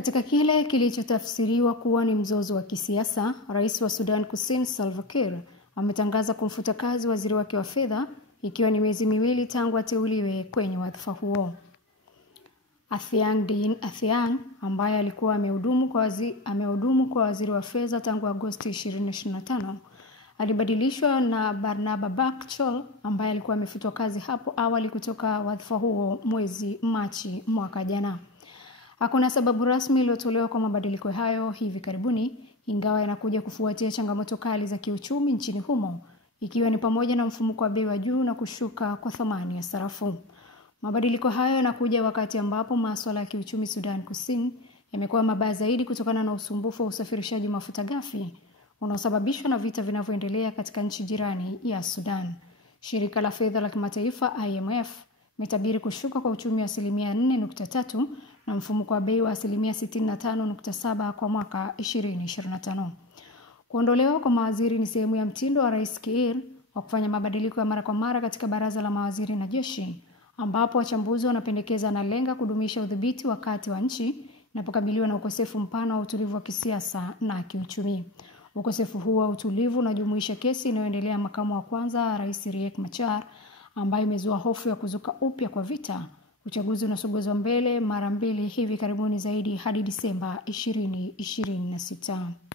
Katika kile kilichotafsiriwa kuwa ni mzozo wa kisiasa, Rais wa Sudan Kusini Salva Kiir ametangaza kumfuta kazi waziri wake wa fedha ikiwa ni miezi miwili tangu ateuliwe kwenye wadhifa huo. Athiang ambaye alikuwa amehudumu kwa waziri wa fedha tangu Agosti 2025 alibadilishwa na Barnaba Bakchol ambaye alikuwa amefutwa kazi hapo awali kutoka wadhifa huo mwezi Machi mwaka jana. Hakuna sababu rasmi iliyotolewa kwa mabadiliko hayo hivi karibuni, ingawa yanakuja kufuatia changamoto kali za kiuchumi nchini humo, ikiwa ni pamoja na mfumuko wa bei wa juu na kushuka kwa thamani ya sarafu. Mabadiliko hayo yanakuja wakati ambapo masuala ya kiuchumi Sudan Kusini yamekuwa mabaya zaidi kutokana na usumbufu wa usafirishaji mafuta ghafi unaosababishwa na vita vinavyoendelea katika nchi jirani ya Sudan. Shirika la fedha la kimataifa IMF limetabiri kushuka kwa uchumi wa 4.3 na mfumuko wa bei wa 65.7 kwa mwaka 2025. Kuondolewa kwa mawaziri ni sehemu ya mtindo wa Rais Kiir wa kufanya mabadiliko ya mara kwa mara katika baraza la mawaziri na jeshi, ambapo wachambuzi wanapendekeza analenga kudumisha udhibiti wakati wa nchi inapokabiliwa na ukosefu mpana wa utulivu wa kisiasa na kiuchumi. Ukosefu huu wa utulivu unajumuisha kesi inayoendelea makamu wa kwanza Rais Riek Machar ambayo imezua hofu ya kuzuka upya kwa vita. Uchaguzi unasogezwa mbele mara mbili hivi karibuni zaidi hadi Disemba 2026.